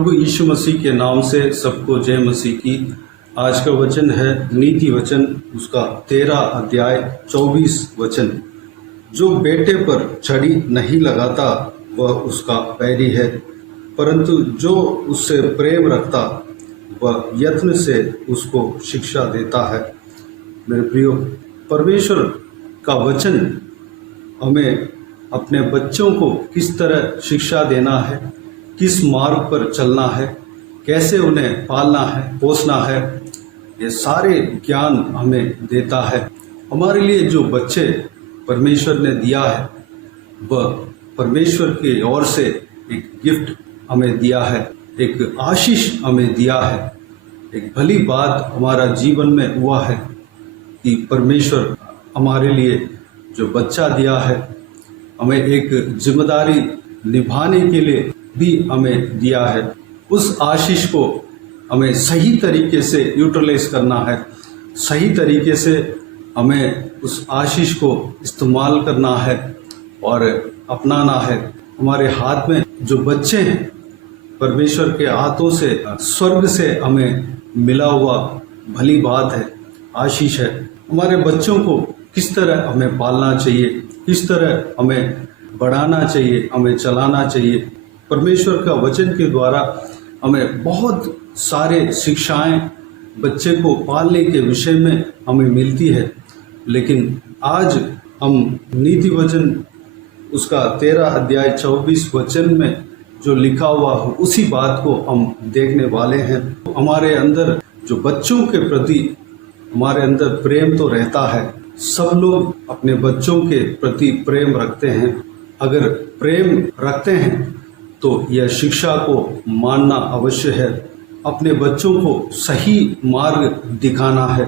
प्रभु यीशु मसीह के नाम से सबको जय मसीह की। आज का वचन है नीति वचन, उसका 13 अध्याय 24 वचन। जो बेटे पर छड़ी नहीं लगाता वह उसका बैरी है, परंतु जो उससे प्रेम रखता वह यत्न से उसको शिक्षा देता है। मेरे प्रियो, परमेश्वर का वचन हमें अपने बच्चों को किस तरह शिक्षा देना है, किस मार्ग पर चलना है, कैसे उन्हें पालना है, पोसना है, ये सारे ज्ञान हमें देता है। हमारे लिए जो बच्चे परमेश्वर ने दिया है वह परमेश्वर की ओर से एक गिफ्ट हमें दिया है, एक आशीष हमें दिया है। एक भली बात हमारा जीवन में हुआ है कि परमेश्वर हमारे लिए जो बच्चा दिया है, हमें एक जिम्मेदारी निभाने के लिए भी हमें दिया है। उस आशीष को हमें सही तरीके से यूटिलाइज करना है, सही तरीके से हमें उस आशीष को इस्तेमाल करना है और अपनाना है। हमारे हाथ में जो बच्चे हैं, परमेश्वर के हाथों से, स्वर्ग से हमें मिला हुआ भली बात है, आशीष है। हमारे बच्चों को किस तरह हमें पालना चाहिए, किस तरह हमें बढ़ाना चाहिए, हमें चलाना चाहिए। परमेश्वर का वचन के द्वारा हमें बहुत सारे शिक्षाएं बच्चे को पालने के विषय में हमें मिलती है, लेकिन आज हम नीति वचन उसका 13 अध्याय 24 वचन में जो लिखा हुआ हो उसी बात को हम देखने वाले हैं। हमारे अंदर जो बच्चों के प्रति हमारे अंदर प्रेम तो रहता है, सब लोग अपने बच्चों के प्रति प्रेम रखते हैं। अगर प्रेम रखते हैं तो यह शिक्षा को मानना अवश्य है। अपने बच्चों को सही मार्ग दिखाना है,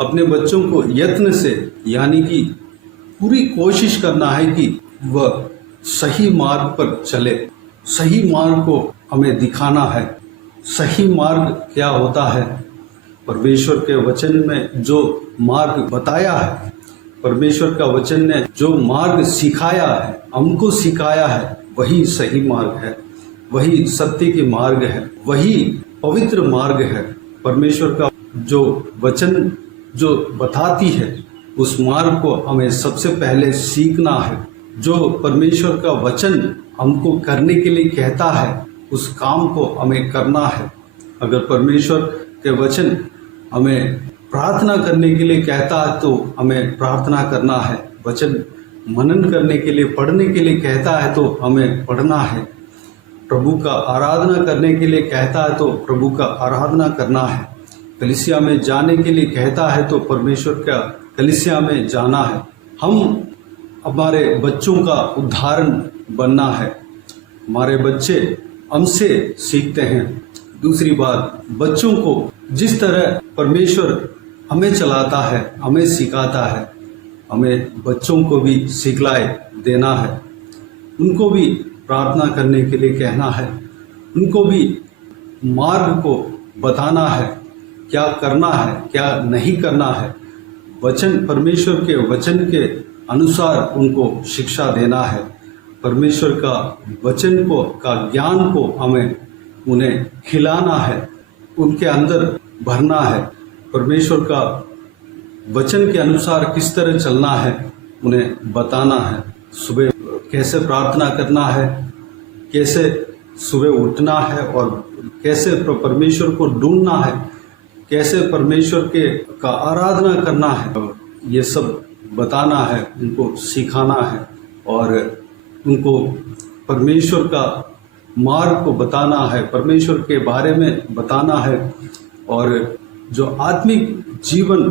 अपने बच्चों को यत्न से यानी कि पूरी कोशिश करना है कि वह सही मार्ग पर चले। सही मार्ग को हमें दिखाना है। सही मार्ग क्या होता है? परमेश्वर के वचन में जो मार्ग बताया है, परमेश्वर का वचन ने जो मार्ग सिखाया है, हमको सिखाया है, वही सही मार्ग है, वही सत्य की मार्ग है, वही पवित्र मार्ग है। परमेश्वर का जो वचन जो बताती है उस मार्ग को हमें सबसे पहले सीखना है। जो परमेश्वर का वचन हमको करने के लिए कहता है उस काम को हमें करना है। अगर परमेश्वर के वचन हमें प्रार्थना करने के लिए कहता है तो हमें प्रार्थना करना है। वचन मनन करने के लिए, पढ़ने के लिए कहता है तो हमें पढ़ना है। प्रभु का आराधना करने के लिए कहता है तो प्रभु का आराधना करना है। कलीसिया में जाने के लिए कहता है तो परमेश्वर का कलीसिया में जाना है। हम हमारे बच्चों का उदाहरण बनना है। हमारे बच्चे हमसे सीखते हैं। दूसरी बात, बच्चों को जिस तरह परमेश्वर हमें चलाता है, हमें सिखाता है, हमें बच्चों को भी सिखलाए देना है। उनको भी प्रार्थना करने के लिए कहना है, उनको भी मार्ग को बताना है, क्या करना है, क्या नहीं करना है। वचन, परमेश्वर के वचन के अनुसार उनको शिक्षा देना है। परमेश्वर का वचन को, का ज्ञान को हमें उन्हें खिलाना है, उनके अंदर भरना है। परमेश्वर का वचन के अनुसार किस तरह चलना है उन्हें बताना है। सुबह कैसे प्रार्थना करना है, कैसे सुबह उठना है और कैसे परमेश्वर को ढूंढना है, कैसे परमेश्वर के का आराधना करना है, ये सब बताना है, उनको सिखाना है और उनको परमेश्वर का मार्ग को बताना है, परमेश्वर के बारे में बताना है और जो आत्मिक जीवन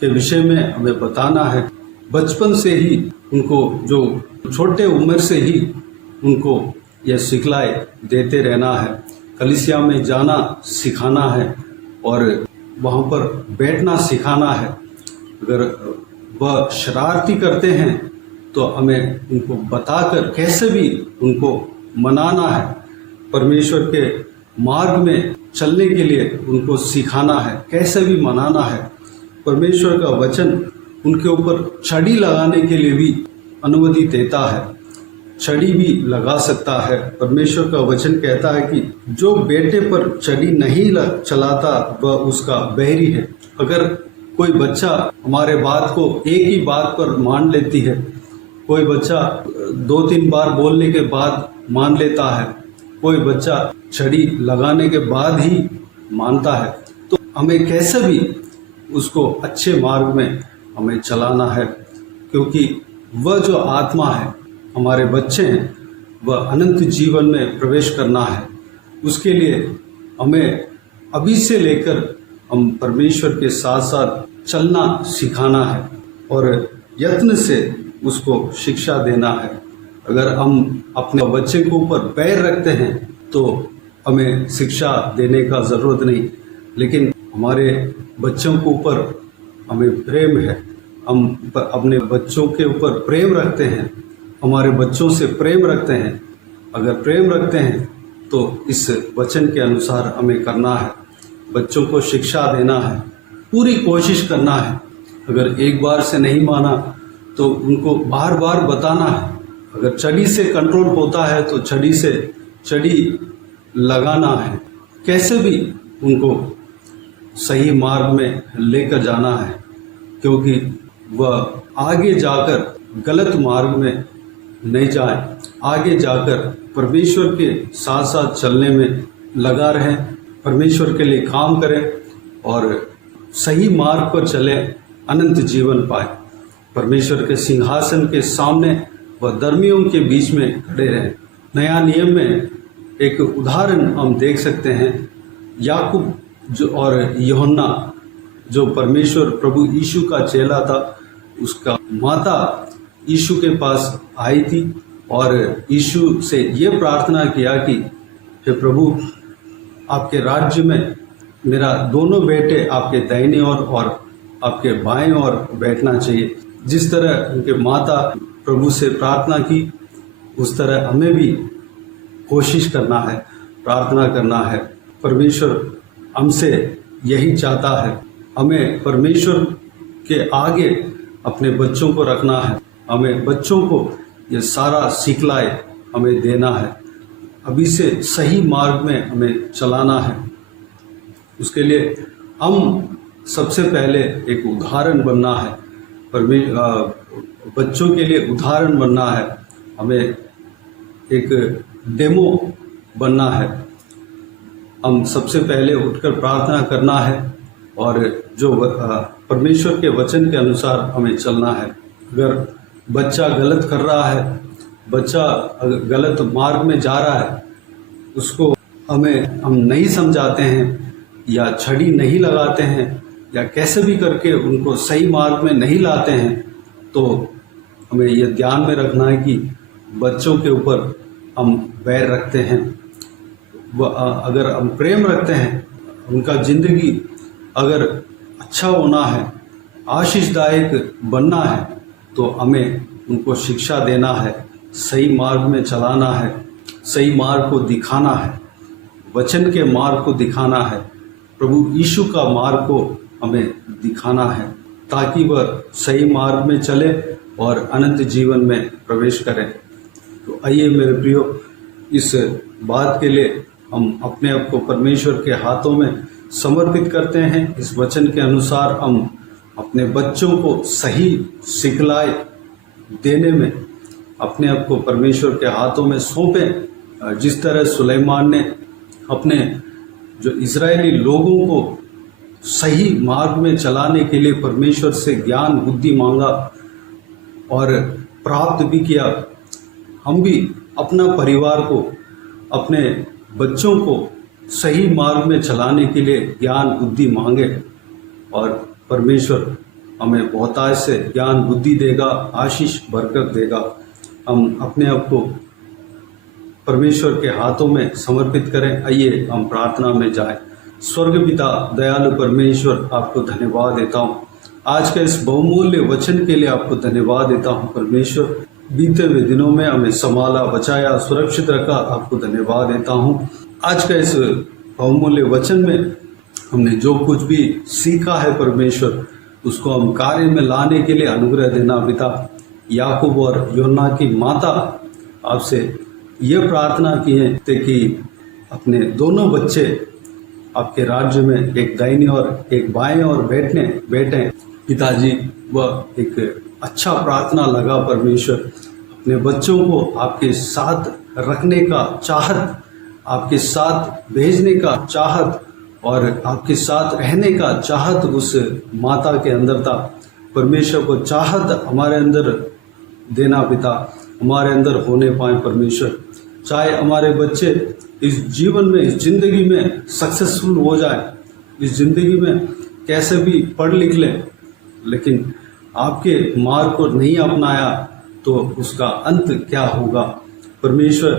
के विषय में हमें बताना है। बचपन से ही उनको, जो छोटे उम्र से ही उनको यह सिखलाए देते रहना है। कलीसिया में जाना सिखाना है और वहाँ पर बैठना सिखाना है। अगर वह शरारती करते हैं तो हमें उनको बताकर कैसे भी उनको मनाना है। परमेश्वर के मार्ग में चलने के लिए उनको सिखाना है, कैसे भी मनाना है। परमेश्वर का वचन उनके ऊपर छड़ी लगाने के लिए भी अनुमति देता है। छड़ी भी लगा सकता है। परमेश्वर का वचन कहता है कि जो बेटे पर छड़ी नहीं चलाता वह उसका बैरी है। अगर कोई बच्चा हमारे बात को एक ही बात पर मान लेती है, कोई बच्चा 2-3 बार बोलने के बाद मान लेता है, कोई बच्चा छड़ी लगाने के बाद ही मानता है, तो हमें कैसे भी उसको अच्छे मार्ग में हमें चलाना है, क्योंकि वह जो आत्मा है, हमारे बच्चे हैं, वह अनंत जीवन में प्रवेश करना है। उसके लिए हमें अभी से लेकर हम परमेश्वर के साथ साथ चलना सिखाना है और यत्न से उसको शिक्षा देना है। अगर हम अपने बच्चे के ऊपर पैर रखते हैं तो हमें शिक्षा देने का ज़रूरत नहीं, लेकिन हमारे बच्चों के ऊपर हमें प्रेम है, हम अपने बच्चों के ऊपर प्रेम रखते हैं, हमारे बच्चों से प्रेम रखते हैं। अगर प्रेम रखते हैं तो इस वचन के अनुसार हमें करना है, बच्चों को शिक्षा देना है, पूरी कोशिश करना है। अगर एक बार से नहीं माना तो उनको बार बार बताना है। अगर छड़ी से कंट्रोल होता है तो छड़ी लगाना है, कैसे भी उनको सही मार्ग में लेकर जाना है, क्योंकि वह आगे जाकर गलत मार्ग में नहीं जाए, आगे जाकर परमेश्वर के साथ साथ चलने में लगा रहें, परमेश्वर के लिए काम करें और सही मार्ग पर चले, अनंत जीवन पाए, परमेश्वर के सिंहासन के सामने वह धर्मियों के बीच में खड़े रहें। नया नियम में एक उदाहरण हम देख सकते हैं, याकूब जो और यूहन्ना जो परमेश्वर प्रभु यीशु का चेला था, उसका माता यीशु के पास आई थी और यीशु से ये प्रार्थना किया कि हे प्रभु, आपके राज्य में मेरा दोनों बेटे आपके दाहिने और आपके बाएं ओर बैठना चाहिए। जिस तरह उनके माता प्रभु से प्रार्थना की, उस तरह हमें भी कोशिश करना है, प्रार्थना करना है। परमेश्वर हमसे यही चाहता है, हमें परमेश्वर के आगे अपने बच्चों को रखना है, हमें बच्चों को ये सारा सिखलाए हमें देना है, अभी से सही मार्ग में हमें चलाना है। उसके लिए हम सबसे पहले एक उदाहरण बनना है, बच्चों के लिए उदाहरण बनना है, हमें एक डेमो बनना है। हम सबसे पहले उठकर प्रार्थना करना है और जो परमेश्वर के वचन के अनुसार हमें चलना है। अगर बच्चा गलत कर रहा है, बच्चा गलत मार्ग में जा रहा है, उसको हम नहीं समझाते हैं या छड़ी नहीं लगाते हैं या कैसे भी करके उनको सही मार्ग में नहीं लाते हैं, तो हमें यह ध्यान में रखना है कि बच्चों के ऊपर हम बैर रखते हैं। अगर हम प्रेम रखते हैं, उनका ज़िंदगी अगर अच्छा होना है, आशीषदायक बनना है, तो हमें उनको शिक्षा देना है, सही मार्ग में चलाना है, सही मार्ग को दिखाना है, वचन के मार्ग को दिखाना है, प्रभु यीशु का मार्ग को हमें दिखाना है, ताकि वह सही मार्ग में चले और अनंत जीवन में प्रवेश करें। तो आइए मेरे प्रियो, इस बात के लिए हम अपने आप को परमेश्वर के हाथों में समर्पित करते हैं। इस वचन के अनुसार हम अपने बच्चों को सही सिखलाए देने में अपने आप को परमेश्वर के हाथों में सौंपें। जिस तरह सुलेमान ने अपने जो इजरायली लोगों को सही मार्ग में चलाने के लिए परमेश्वर से ज्ञान बुद्धि मांगा और प्राप्त भी किया, हम भी अपना परिवार को, अपने बच्चों को सही मार्ग में चलाने के लिए ज्ञान बुद्धि मांगे और परमेश्वर हमें बहुतायत से ज्ञान बुद्धि देगा, आशीष बरकत देगा। हम अपने आप को परमेश्वर के हाथों में समर्पित करें। आइए हम प्रार्थना में जाएं। स्वर्ग पिता दयालु परमेश्वर, आपको धन्यवाद देता हूँ आज का इस बहुमूल्य वचन के लिए, आपको धन्यवाद देता हूँ परमेश्वर। बीते हुए दिनों में हमें संभाला, बचाया, सुरक्षित रखा, आपको धन्यवाद देता हूँ। आज का इस बहुमूल्य वचन में हमने जो कुछ भी सीखा है परमेश्वर, उसको हम कार्य में लाने के लिए अनुग्रह देना पिता। याकूब और यूहन्ना की माता आपसे ये प्रार्थना की है कि अपने दोनों बच्चे आपके राज्य में एक दाहिने और एक बाएं और बैठे पिताजी। वह एक अच्छा प्रार्थना लगा परमेश्वर, अपने बच्चों को आपके साथ रखने का चाहत, आपके साथ भेजने का चाहत और आपके साथ रहने का चाहत उस माता के अंदर था। परमेश्वर को चाहत हमारे अंदर देना पिता, हमारे अंदर होने पाए परमेश्वर। चाहे हमारे बच्चे इस जीवन में, इस जिंदगी में सक्सेसफुल हो जाए, इस जिंदगी में कैसे भी पढ़ लिख लें, लेकिन आपके मार्ग को नहीं अपनाया तो उसका अंत क्या होगा। परमेश्वर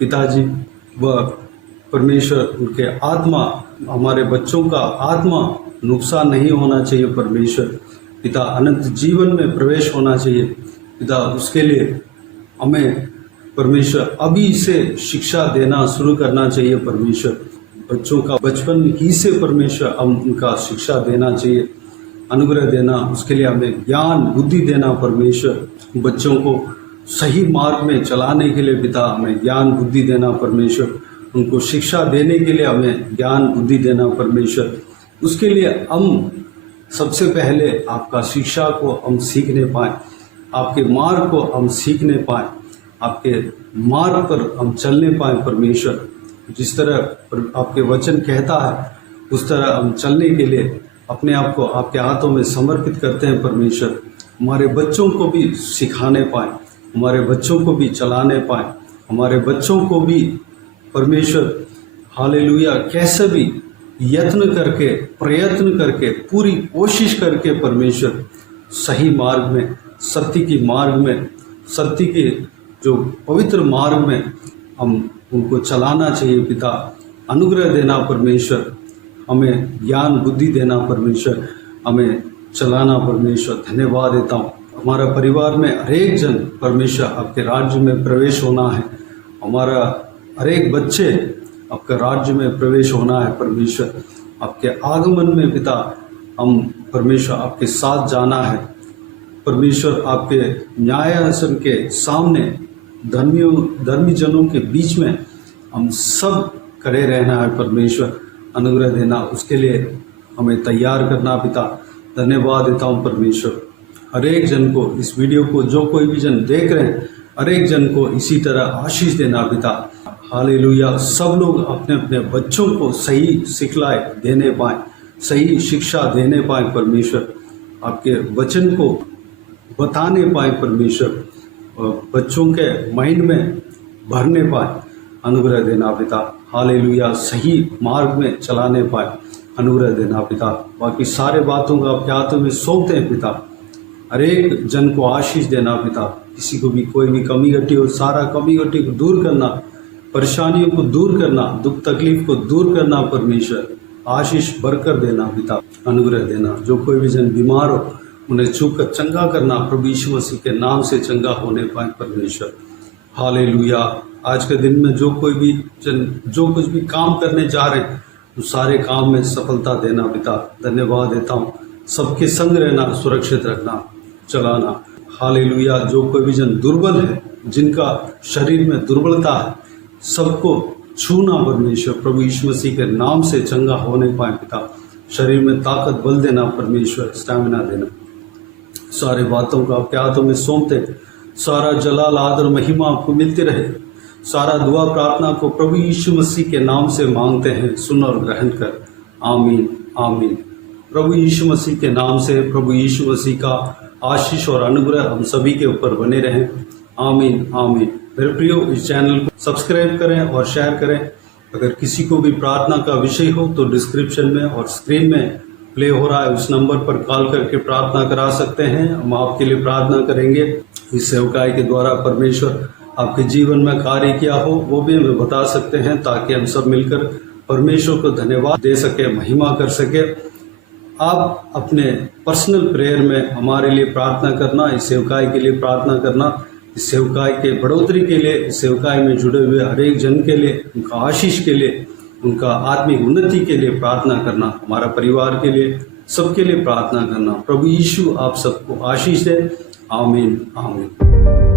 पिताजी व परमेश्वर उनके आत्मा, हमारे बच्चों का आत्मा नुकसान नहीं होना चाहिए परमेश्वर पिता, अनंत जीवन में प्रवेश होना चाहिए पिता। उसके लिए हमें परमेश्वर अभी से शिक्षा देना शुरू करना चाहिए परमेश्वर। बच्चों का बचपन ही से परमेश्वर हम उनका शिक्षा देना चाहिए, अनुग्रह देना। उसके लिए हमें ज्ञान बुद्धि देना परमेश्वर। बच्चों को सही मार्ग में चलाने के लिए पिता हमें ज्ञान बुद्धि देना परमेश्वर। उनको शिक्षा देने के लिए हमें ज्ञान बुद्धि देना परमेश्वर। उसके लिए हम सबसे पहले आपका शिक्षा को हम सीखने पाएँ, आपके मार्ग को हम सीखने पाएँ, आपके मार्ग पर हम चलने पाएँ परमेश्वर। जिस तरह आपके वचन कहता है उस तरह हम चलने के लिए अपने आप को आपके हाथों में समर्पित करते हैं परमेश्वर। हमारे बच्चों को भी सिखाने पाएँ, हमारे बच्चों को भी चलाने पाएँ, हमारे बच्चों को भी परमेश्वर हालेलुया कैसे भी यत्न करके, प्रयत्न करके, पूरी कोशिश करके परमेश्वर सही मार्ग में, सत्य की मार्ग में, सत्य के जो पवित्र मार्ग में हम उनको चलाना चाहिए पिता। अनुग्रह देना परमेश्वर, हमें ज्ञान बुद्धि देना परमेश्वर, हमें चलाना परमेश्वर। धन्यवाद देता हूँ। हमारा परिवार में हर एक जन परमेश्वर आपके राज्य में प्रवेश होना है, हमारा हर एक बच्चे आपका राज्य में प्रवेश होना है परमेश्वर। आपके आगमन में पिता हम परमेश्वर आपके साथ जाना है परमेश्वर। आपके न्यायासन के सामने धर्मी जनों के बीच में हम सब खड़े रहना है परमेश्वर। अनुग्रह देना, उसके लिए हमें तैयार करना पिता। धन्यवाद देता हूँ परमेश्वर। हर एक जन को, इस वीडियो को जो कोई भी जन देख रहे हैं, हर एक जन को इसी तरह आशीष देना पिता। हालेलुया। सब लोग अपने अपने बच्चों को सही सिखलाए देने पाएँ, सही शिक्षा देने पाएँ परमेश्वर। आपके वचन को बताने पाएँ परमेश्वर, बच्चों के माइंड में भरने पाए। अनुग्रह देना पिता। हालेलुया। सही मार्ग में चलाने पाए। अनुग्रह देना पिता। बाकी सारे बातों का आपके हाथों में सौंपते हैं पिता। हर एक जन को आशीष देना पिता। किसी को भी कोई भी कमी घटी हो, सारा कमी घटी को दूर करना, परेशानियों को दूर करना, दुख तकलीफ को दूर करना परमेश्वर। आशीष भरकर देना पिता। अनुग्रह देना। जो कोई भी जन बीमार हो उन्हें छू कर चंगा करना, प्रभु यीशु मसीह के नाम से चंगा होने पाए परमेश्वर। हालेलुया। आज के दिन में जो कोई भी जन जो कुछ भी काम करने जा रहे हैं उस सारे काम में सफलता देना पिता। धन्यवाद देता हूँ। सबके संग रहना, सुरक्षित रखना, चलाना। हालेलुया। जो कोई भी जन दुर्बल है, जिनका शरीर में दुर्बलता है, सबको छूना परमेश्वर। प्रभु यीशु मसीह के नाम से चंगा होने पाए पिता। शरीर में ताकत बल देना परमेश्वर, स्टैमिना देना। सारे बातों को आपके हाथों में सौंपते, सारा जलाल आदर महिमा आपको मिलती रहे। सारा दुआ प्रार्थना को प्रभु यीशु मसीह के नाम से मांगते हैं, सुन और ग्रहण कर। आमीन आमीन। प्रभु यीशु मसीह के नाम से प्रभु यीशु मसीह का आशीष और अनुग्रह हम सभी के ऊपर बने रहें। आमीन आमीन। मेरे प्रियो, इस चैनल को सब्सक्राइब करें और शेयर करें। अगर किसी को भी प्रार्थना का विषय हो तो डिस्क्रिप्शन में और स्क्रीन में प्ले हो रहा है उस नंबर पर कॉल करके प्रार्थना करा सकते हैं। हम आपके लिए प्रार्थना करेंगे। इस सेवकाई के द्वारा परमेश्वर आपके जीवन में कार्य किया हो वो भी हमें बता सकते हैं, ताकि हम सब मिलकर परमेश्वर को धन्यवाद दे सके, महिमा कर सके। आप अपने पर्सनल प्रेयर में हमारे लिए प्रार्थना करना, इस सेवकाई के लिए प्रार्थना करना, इस सेवकाई के बढ़ोतरी के लिए, इस सेवकाई में जुड़े हुए हर एक जन के लिए, उनका आशीष के लिए, उनका आत्मिक उन्नति के लिए प्रार्थना करना, हमारा परिवार के लिए, सबके लिए प्रार्थना करना। प्रभु यीशु आप सबको आशीष दे। आमीन आमीन।